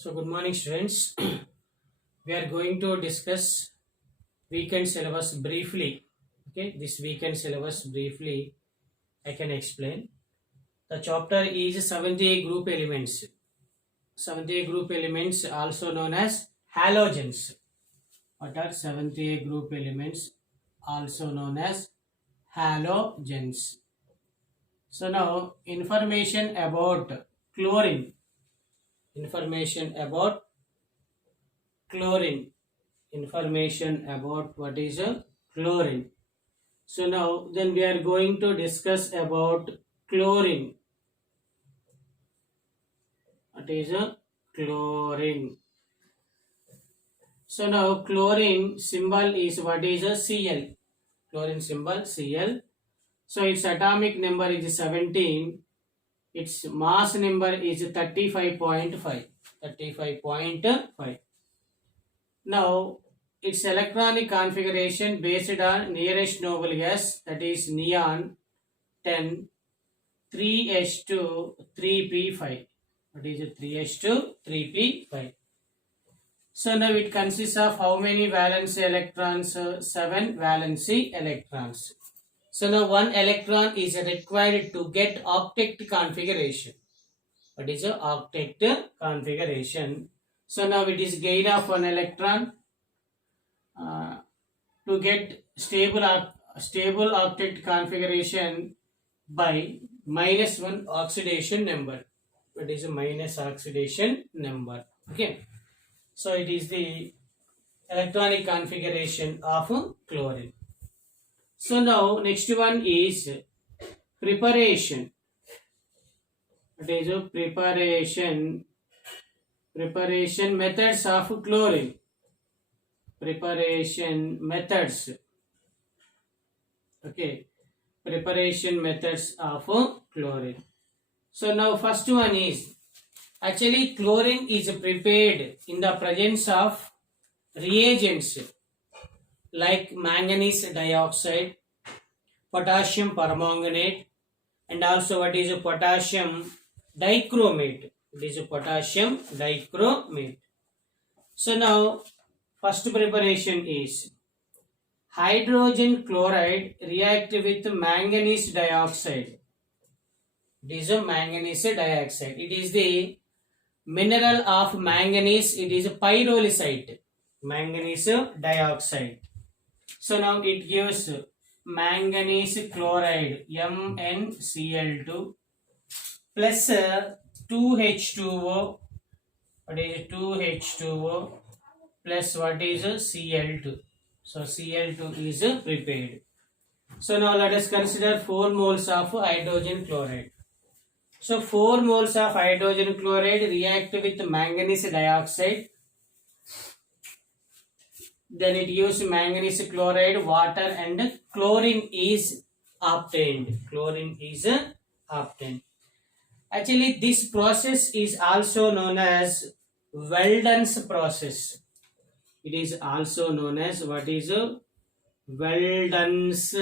So, good morning, students. We are going to discuss weekend syllabus briefly. Okay, this weekend syllabus briefly I can explain. The chapter is 70 group elements. 70 group elements, also known as halogens. What are 70 group elements, also known as halogens? So, now information about chlorine. Information about chlorine. Information about what is a chlorine. So now then we are going to discuss about chlorine. What is a chlorine? So now chlorine symbol is what is a Cl. Chlorine symbol Cl. So its atomic number is 17. Its mass number is 35.5. 35.5. Now its electronic configuration based on nearest noble gas, that is neon 10 3s2 3p5. What is it? 3s2 3p5. So now it consists of how many valency electrons? 7 valency electrons. So now one electron is required to get octet configuration. What is a octet configuration? So now it is gain of one electron to get stable octet configuration by -1 oxidation number. What is a minus oxidation number? Okay, so it is the electronic configuration of chlorine. So now next one is preparation. What is a preparation methods of chlorine? Preparation methods. Okay, preparation methods of chlorine. So now first one is, actually chlorine is prepared in the presence of reagents like manganese dioxide, potassium permanganate, and also what is a potassium dichromate. It is a potassium dichromate. So now first preparation is hydrogen chloride react with manganese dioxide. It is a manganese dioxide. It is the mineral of manganese. It is a pyrolusite. Manganese dioxide. So now it gives manganese chloride MnCl2 plus 2H2O. What is 2H2O plus what is Cl2? So Cl2 is prepared. So now let us consider 4 moles of hydrogen chloride. So 4 moles of hydrogen chloride react with manganese dioxide. Then it gives manganese chloride, water, and chlorine is obtained. Chlorine is obtained. Actually, this process is also known as Weldon's process. It is also known as what is Weldon's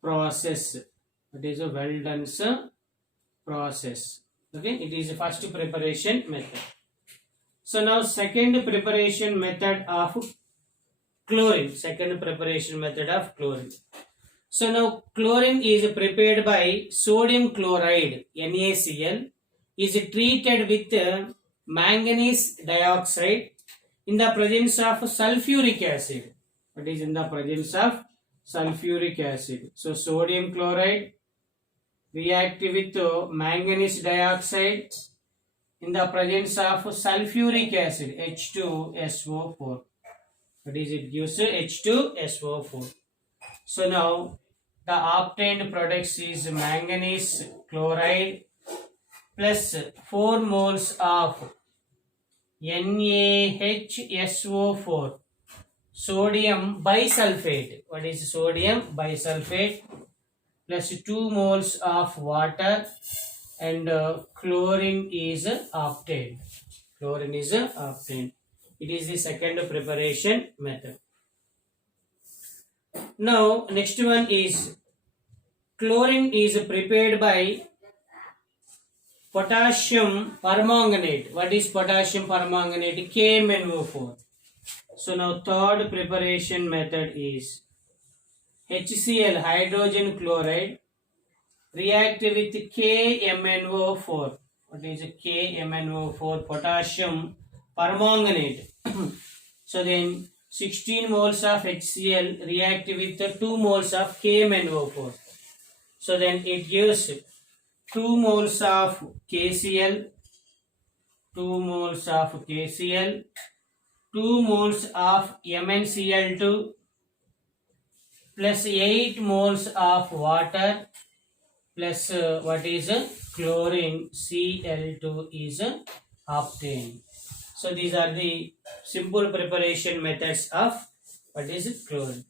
process. What is a Weldon's process? Okay, it is the first preparation method. So now second preparation method of chlorine. Second preparation method of chlorine. So now chlorine is prepared by sodium chloride NaCl is treated with manganese dioxide in the presence of sulfuric acid. What is in the presence of sulfuric acid? So sodium chloride react with manganese dioxide in the presence of sulfuric acid H2SO4. What is it? Gives H2SO4. So now the obtained products is manganese chloride plus 4 moles of NaHSO4, sodium bisulfate. What is sodium bisulfate? Plus 2 moles of water, and chlorine is obtained. Chlorine is obtained. It is the second preparation method. Now next one is chlorine is prepared by potassium permanganate. What is potassium permanganate? KMnO4. So now third preparation method is HCl, hydrogen chloride, react with KMnO4. What is KMnO4? Potassium permanganate. So then 16 moles of HCl react with the 2 moles of KMnO4. So then it gives 2 moles of KCl, 2 moles of KCl, 2 moles of MnCl2 plus 8 moles of water plus what is chlorine Cl2 is obtained. So these are the simple preparation methods of what is chlorine.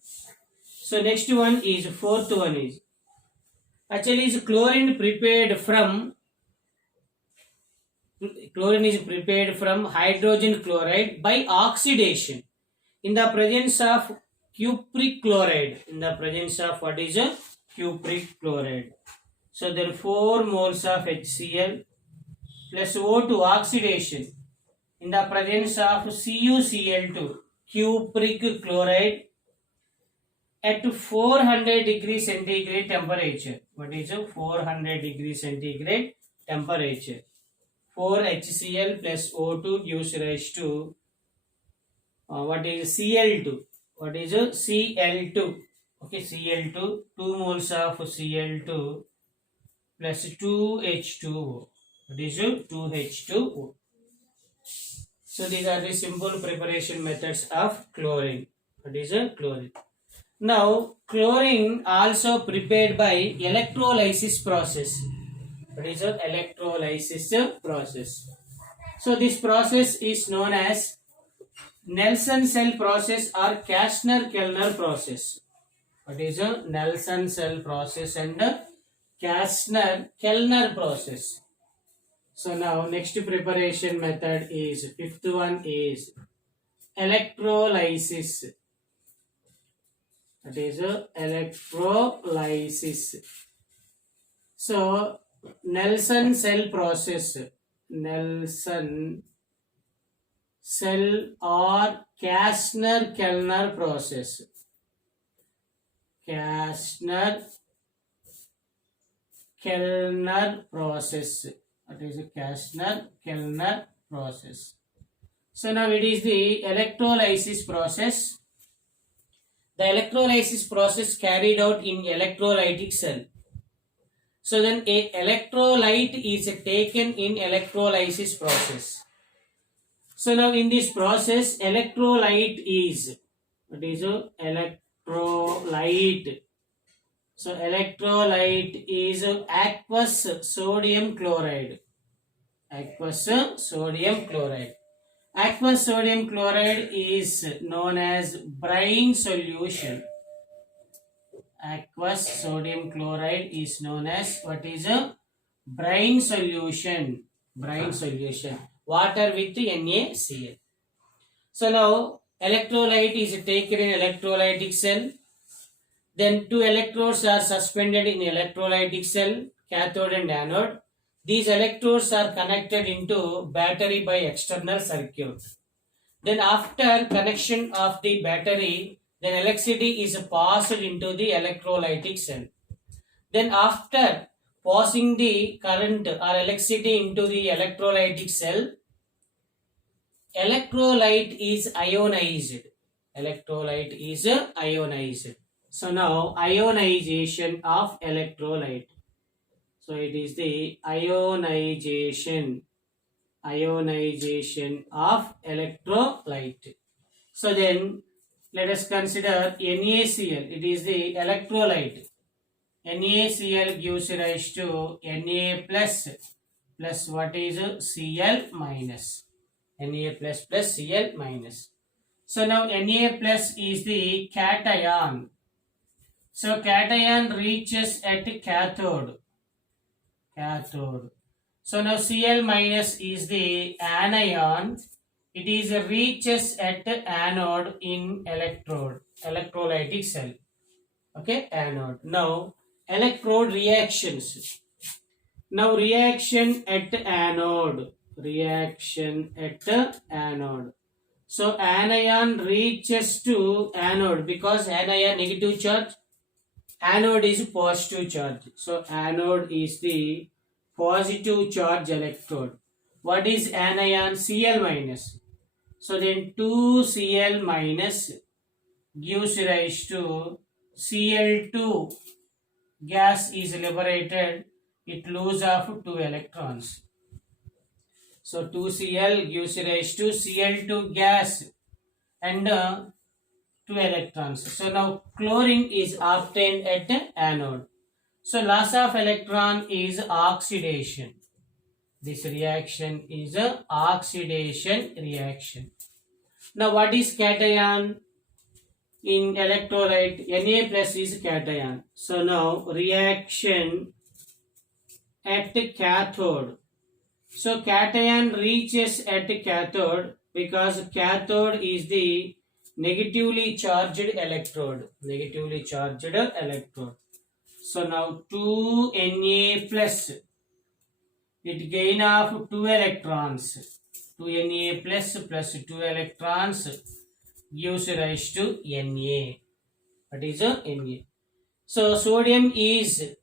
So next one is fourth one is actually is chlorine is prepared from hydrogen chloride by oxidation in the presence of cupric chloride. In the presence of what is a cupric chloride. So there are 4 moles of HCl plus O2 oxidation in the presence of CuCl2 cupric chloride at 400 degree centigrade temperature. What is a 400 degree centigrade temperature? 4 HCl plus O2 gives rise to what is Cl2? What is a Cl2? Okay, Cl2, 2 moles of Cl2 plus 2H2O. What is 2H2O? So these are the simple preparation methods of chlorine. What is a chlorine? Now chlorine also prepared by electrolysis process. What is a electrolysis process? So this process is known as Nelson cell process or Kastner-Kellner process. What is a Nelson cell process and Kastner-Kellner process? So now next preparation method is fifth one is electrolysis. That is electrolysis. So Nelson cell process, Nelson cell or Kastner-Kellner process. Kastner-Kellner process. That is a Kastner-Kellner process. So now it is the electrolysis process. The electrolysis process carried out in electrolytic cell. So then a electrolyte is taken in electrolysis process. So now in this process electrolyte is, what is a electrolyte? So electrolyte is aqueous sodium chloride. Aqueous sodium chloride. Aqueous sodium chloride is known as brine solution. Aqueous sodium chloride is known as what is a brine solution. Brine solution. Water with NaCl. So now electrolyte is taken in electrolytic cell. Then 2 electrodes are suspended in electrolytic cell, cathode and anode. These electrodes are connected into battery by external circuit. Then after connection of the battery, then electricity is passed into the electrolytic cell. Then after passing the current or electricity into the electrolytic cell, electrolyte is ionized. Electrolyte is ionized. So now ionization of electrolyte. So it is the ionization of electrolyte. So then let us consider NaCl. It is the electrolyte. NaCl gives rise to Na plus what is Cl minus. Na plus Cl minus. So now Na plus is the cation. So cation reaches at cathode. So now Cl minus is the anion. It is reaches at anode in electrolytic cell. Okay, anode. Now electrode reactions. Now reaction at anode. Reaction at anode. So anion reaches to anode because anion negative charge, anode is positive charge. So anode is the positive charge electrode. What is anion? Cl minus. So then 2Cl minus gives rise to Cl2. Gas is liberated. It loses of 2 electrons. So 2Cl gives rise to Cl2 gas and 2 electrons. So now chlorine is obtained at anode. So loss of electron is oxidation. This reaction is a oxidation reaction. Now what is cation? In electrolyte, Na plus is cation. So now reaction at cathode. So cation reaches at cathode because cathode is the negatively charged electrode. Negatively charged electrode. So now 2Na plus, it gain of 2 electrons. 2Na plus 2 electrons gives rise to Na. That is a Na. So sodium is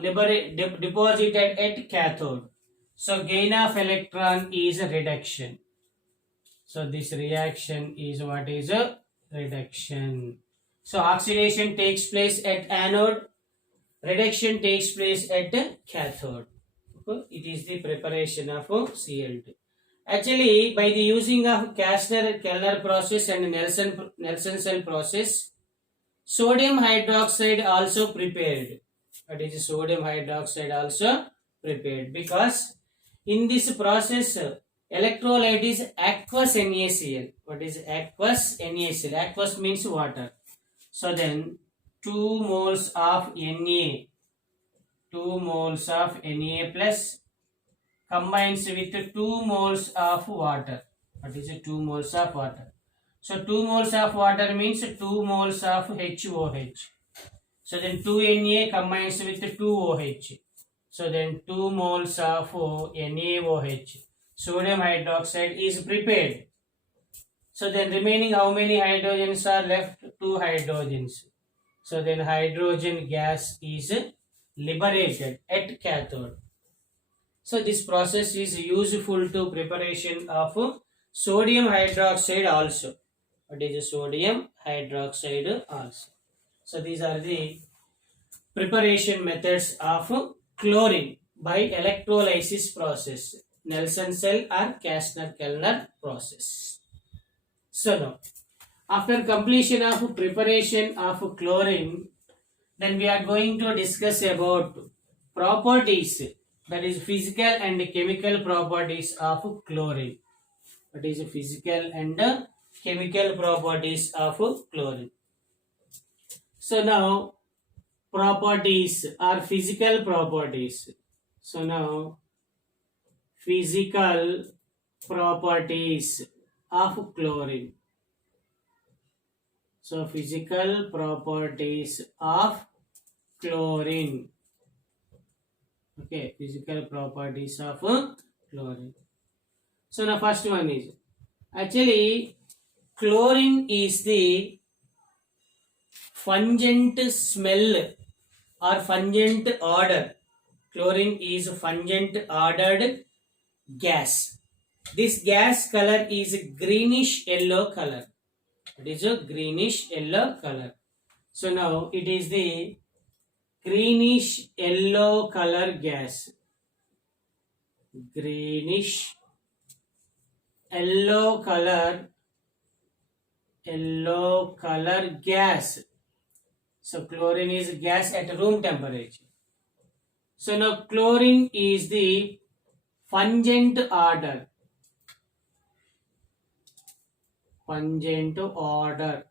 deposited at cathode. So gain of electron is a reduction. So this reaction is what is a reduction. So oxidation takes place at anode, reduction takes place at cathode. Okay? It is the preparation of Cl2. Actually, by the using of Kastner-Kellner process and Nelson cell process, sodium hydroxide also prepared. That is sodium hydroxide also prepared because in this process electrolyte is aqueous NaCl. What is aqueous NaCl? Aqueous means water. So then 2 moles of Na, 2 moles of Na plus combines with 2 moles of water. What is 2 moles of water? So 2 moles of water means 2 moles of HOH. So then 2Na combines with 2OH. So then 2 moles of NaOH. Sodium hydroxide is prepared. So then remaining how many hydrogens are left? 2 hydrogens. So then hydrogen gas is liberated at cathode. So this process is useful to preparation of sodium hydroxide also. What is sodium hydroxide also? So these are the preparation methods of chlorine by electrolysis process, Nelson cell or Kastner-Kellner process. So now, after completion of preparation of chlorine, then we are going to discuss about properties, that is physical and chemical properties of chlorine. That is physical and chemical properties of chlorine. So now properties are physical properties. So now physical properties of chlorine. So physical properties of chlorine. Okay, physical properties of chlorine. So now first one is, actually chlorine is the pungent smell or pungent odor. Chlorine is pungent odored gas. This gas color is greenish yellow color. It is a greenish yellow color. So now it is the greenish yellow color gas. Greenish yellow color gas. So chlorine is gas at room temperature. So now chlorine is the pungent odor. Pungent odor.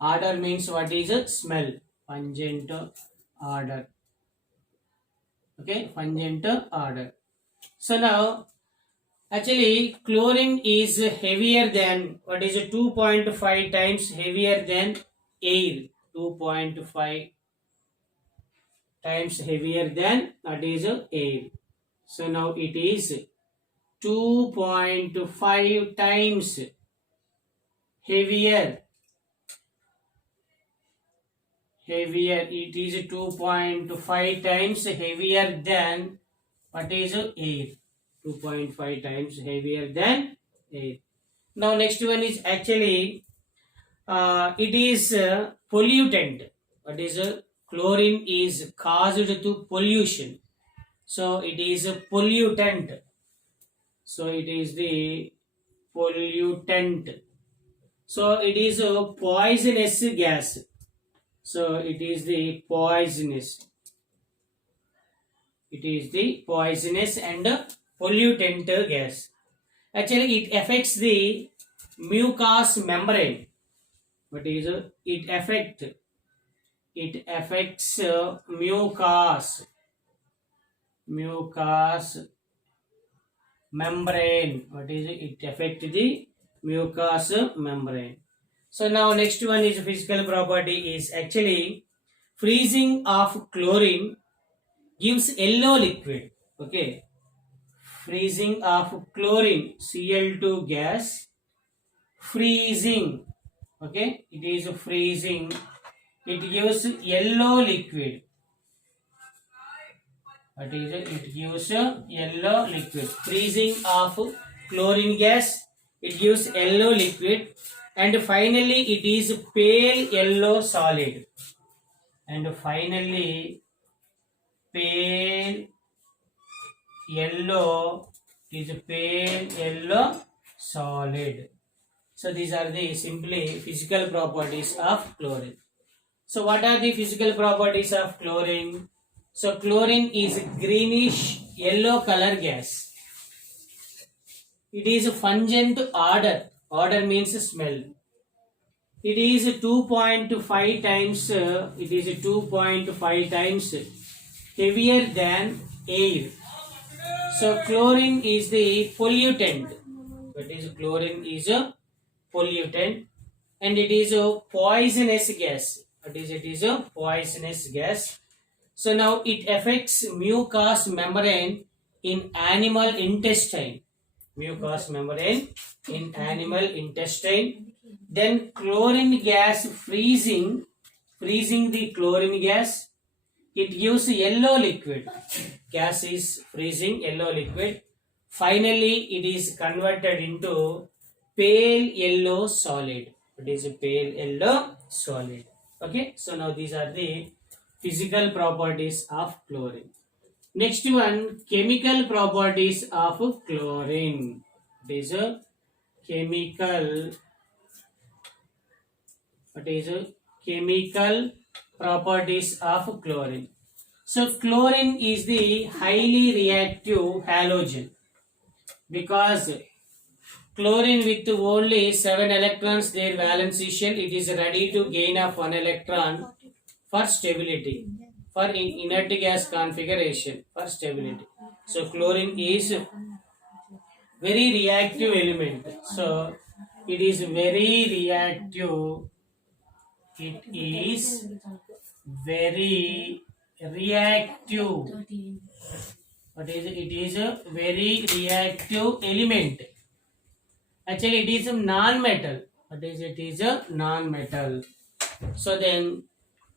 Odor means what is a smell. Pungent odor. Okay, pungent odor. So now, actually chlorine is heavier than, what is 2.5 times heavier than air. 2.5 times heavier than that is air. So now it is 2.5 times heavier. It is 2.5 times heavier than what is air. 2.5 times heavier than air. Now next one is actually it is pollutant. What is chlorine is caused to pollution. So it is a pollutant. So it is the pollutant. So it is a poisonous gas. So it is the poisonous. It is the poisonous and pollutant gas. Actually, it affects the mucous membrane. What is it affect? It affects mucous membrane. What is it? It affects the mucous membrane. So now next one is physical property is actually freezing of chlorine gives yellow liquid. Okay, freezing of chlorine Cl2 gas, freezing. Okay, it is freezing. It gives yellow liquid. What is it? It gives yellow liquid. Freezing of chlorine gas, it gives yellow liquid, and finally it is pale yellow solid. And finally pale yellow is pale yellow solid. So these are the simply physical properties of chlorine. So what are the physical properties of chlorine? So chlorine is greenish yellow color gas. It is pungent odor. Odor means smell. It is 2.5 times. It is 2.5 times heavier than air. So chlorine is the pollutant. That is, chlorine is a pollutant, and it is a poisonous gas. It is a poisonous gas. So now it affects mucous membrane in animal intestine. Mucous membrane in animal intestine. Then chlorine gas freezing the chlorine gas. It gives yellow liquid. Gas is freezing yellow liquid. Finally, it is converted into pale yellow solid. It is a pale yellow solid. Okay, so now these are the physical properties of chlorine. Next one, chemical properties of chlorine. It is a chemical. What is a chemical properties of chlorine? So chlorine is the highly reactive halogen, because chlorine with only 7 electrons their valence shell, it is ready to gain of 1 electron for stability, for inert gas configuration, for stability. So chlorine is very reactive element. So it is very reactive. It is very reactive. What is it? It is a very reactive element. Actually, it is a non-metal. What is it? It is a non-metal. So then,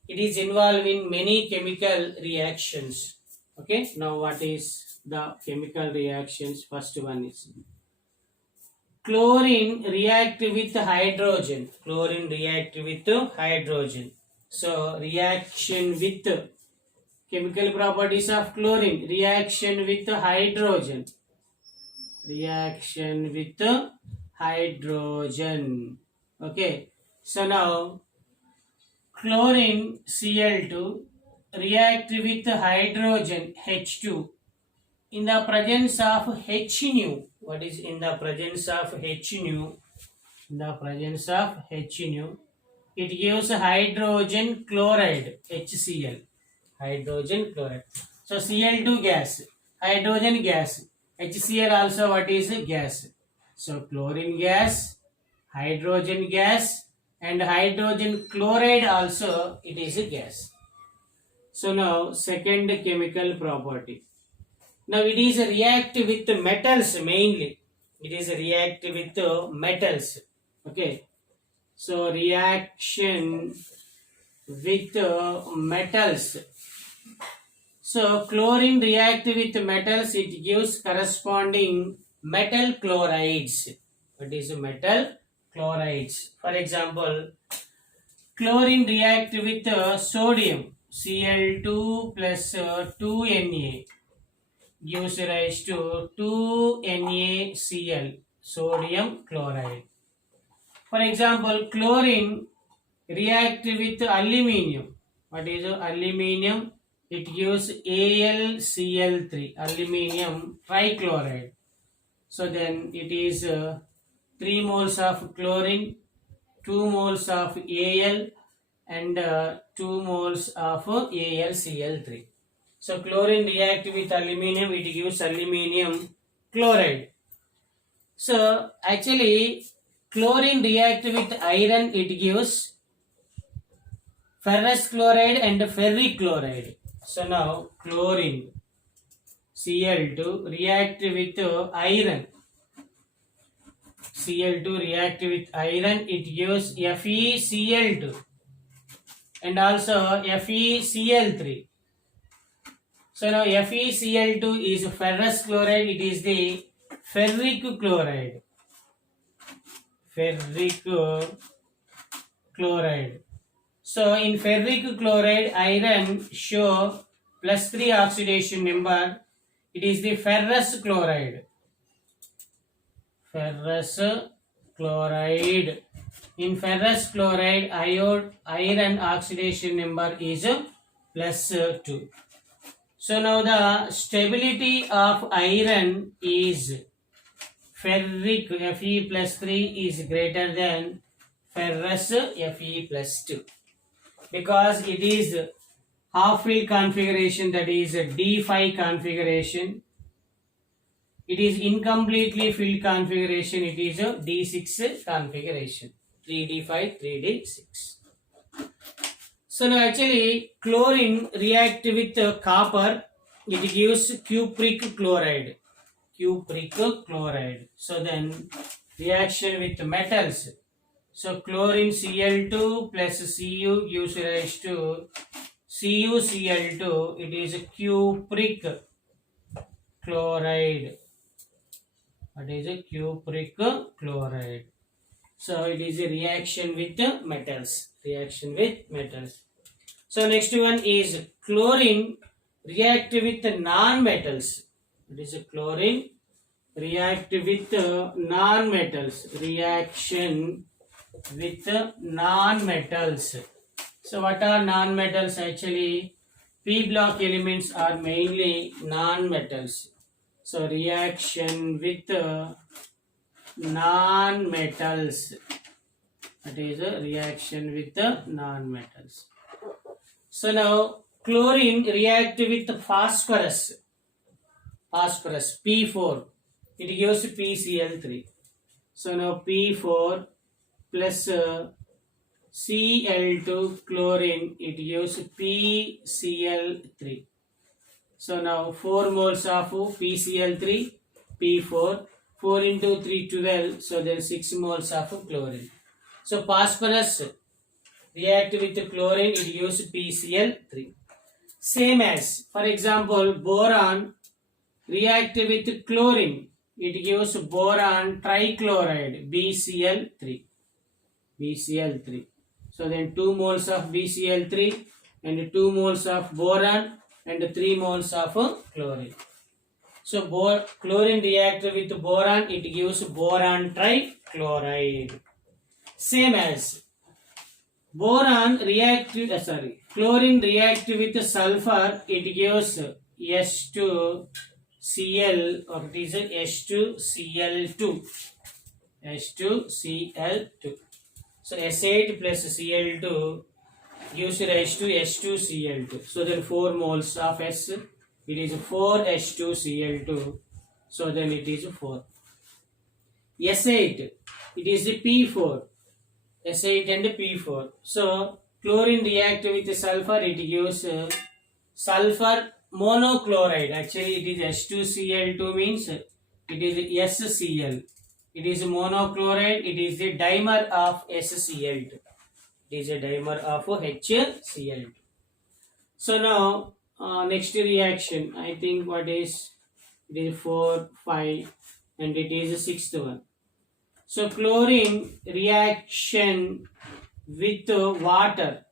it is involved in many chemical reactions. Okay. Now, what is the chemical reactions? First one is chlorine react with hydrogen. Chlorine react with hydrogen. So, reaction with chemical properties of chlorine. Reaction with hydrogen. Reaction with hydrogen. Okay. So now chlorine Cl2 react with hydrogen H2 in the presence of H nu. What is in the presence of H nu? In the presence of H nu, it gives hydrogen chloride, HCl. Hydrogen chloride. So Cl2 gas, hydrogen gas, HCl also what is a gas. So chlorine gas, hydrogen gas, and hydrogen chloride also it is a gas. So now second chemical property. Now it is a react with metals mainly. It is a react with metals. Okay. So reaction with metals. So chlorine react with metals, it gives corresponding metal chlorides. What is metal chlorides? For example, chlorine react with sodium, Cl2 plus 2Na gives rise to 2NaCl, sodium chloride. For example, chlorine react with aluminium. What is aluminium? It gives AlCl3, aluminium trichloride. So then it is 3 moles of chlorine, 2 moles of Al, and 2 moles of AlCl3. So chlorine react with aluminium, it gives aluminium chloride. So actually chlorine react with iron, it gives ferrous chloride and ferric chloride. So now chlorine Cl2 react with iron. Cl2 react with iron, it gives FeCl2 and also FeCl3. So now FeCl2 is ferrous chloride, it is the ferric chloride. Ferric chloride. So in ferric chloride, iron show +3 oxidation number. It is the ferrous chloride. Ferrous chloride. In ferrous chloride, iron oxidation number is +2. So now the stability of iron is ferric Fe+3 is greater than ferrous Fe+2 because it is half field configuration, that is a D5 configuration. It is incompletely filled configuration, it is a D6 configuration. 3D5, 3D6. So now actually chlorine react with copper, it gives cupric chloride. Cupric chloride. So then reaction with metals. So chlorine Cl2 plus Cu gives rise to CuCl2. It is a cupric chloride. What is a cupric chloride? So it is a reaction with metals. Reaction with metals. So next one is chlorine react with non-metals. It is a chlorine react with non-metals. Reaction with non-metals. So what are non-metals? Actually, P block elements are mainly non-metals. So reaction with non-metals. That is a reaction with non-metals. So now chlorine react with phosphorus. Phosphorus P4. It gives PCl3. So now P4 plus Cl2 chlorine, it gives PCl3. So now 4 moles of PCl3, P4, 4 into 3, 12, so then 6 moles of chlorine. So phosphorus react with chlorine, it gives PCl3. Same as, for example, boron react with chlorine, it gives boron trichloride, BCl3. BCl3. So then 2 moles of BCl3 and 2 moles of boron and 3 moles of chlorine. So chlorine react with boron, it gives boron trichloride. Same as boron react with, chlorine react with sulfur, it gives S2Cl, or it is H2Cl2. H2Cl2. So S8 plus Cl2 gives rise to H2Cl2. So then 4 moles of S, it is 4H2Cl2. So then it is 4. S8, it is P4. S8 and P4. So chlorine react with sulfur, it gives sulfur monochloride. Actually, it is H2Cl2 means it is SCl. It is monochloride. It is the dimer of SCl2. It is a dimer of HCl2. So now next reaction. I think what is it is 4, 5, and it is the sixth one. So chlorine reaction with water.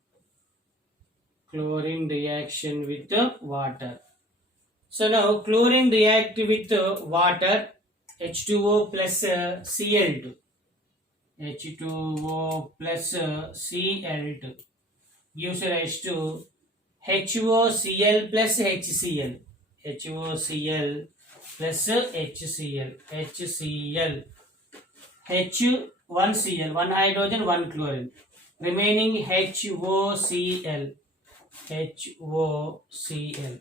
Chlorine reaction with water. So now chlorine react with water, H2O plus Cl2. H2O plus Cl2 gives rise to HOCl plus HCl. HOCl plus HCl. HCl. H1 Cl, one hydrogen, one chlorine. Remaining HOCl. HOCl.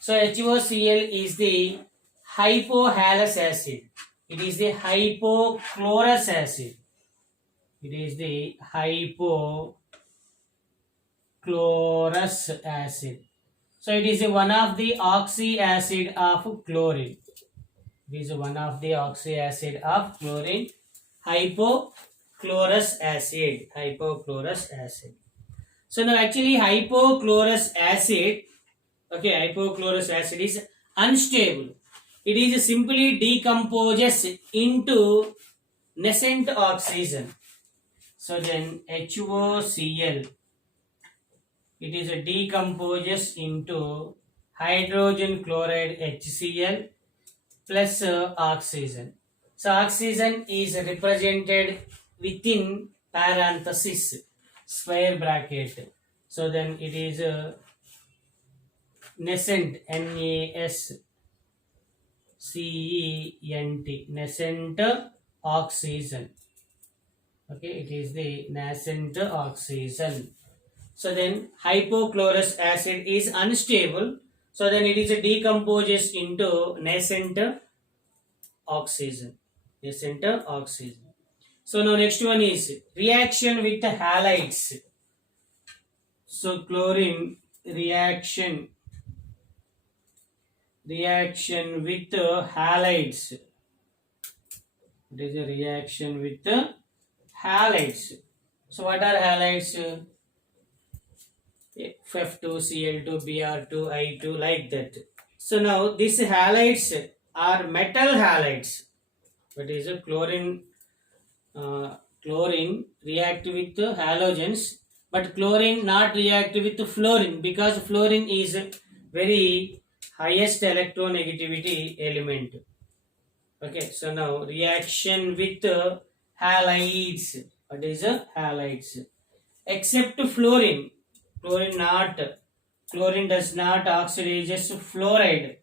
So HOCl is the hypohalous acid. It is the hypochlorous acid. It is the hypochlorous acid. So it is one of the oxy acid of chlorine. It is one of the oxy acid of chlorine. Hypochlorous acid. Hypochlorous acid. So now actually hypochlorous acid, hypochlorous acid is unstable. It is simply decomposes into nascent oxygen. So then HOCl, it is decomposes into hydrogen chloride HCl plus oxygen. So oxygen is represented within parenthesis, square bracket. So then it is nascent, NaSCENT, nascent oxygen. It is the nascent oxygen. So then hypochlorous acid is unstable. So then it is decomposes into nascent oxygen. Nascent oxygen. So now next one is reaction with halides. So chlorine reaction with halides. It is a reaction with halides. So what are halides? F2Cl2 Br2 I2 like that. So now these halides are metal halides. What is a chlorine? Chlorine react with halogens, but chlorine not react with fluorine because fluorine is very highest electronegativity element. So now reaction with halides. What is halides? Except fluorine. Chlorine does not oxidizes fluoride.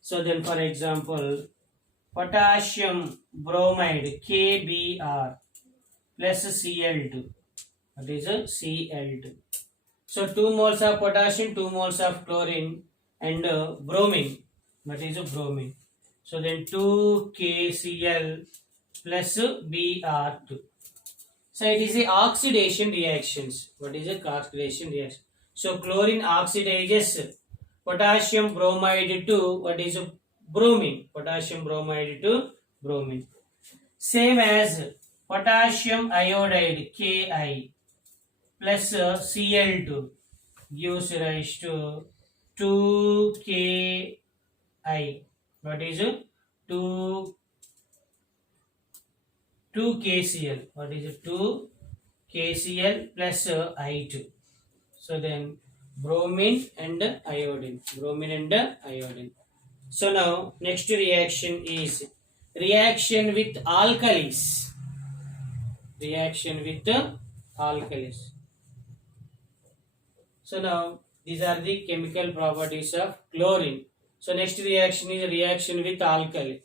So then for example, potassium bromide KBr plus Cl2. That is a Cl2. So 2 moles of potassium, 2 moles of chlorine and bromine. That is a bromine. So then 2 KCl plus Br2. So it is the oxidation reactions. What is a oxidation reaction? So chlorine oxidizes potassium bromide to what is a bromine. Potassium bromide to bromine. Same as potassium iodide Ki plus Cl2 gives rise to 2Ki. What is 2 KCl. What is 2 KCl plus I2. So then bromine and iodine. So now next reaction is reaction with alkalis. So now these are the chemical properties of chlorine. So next reaction is reaction with alkali.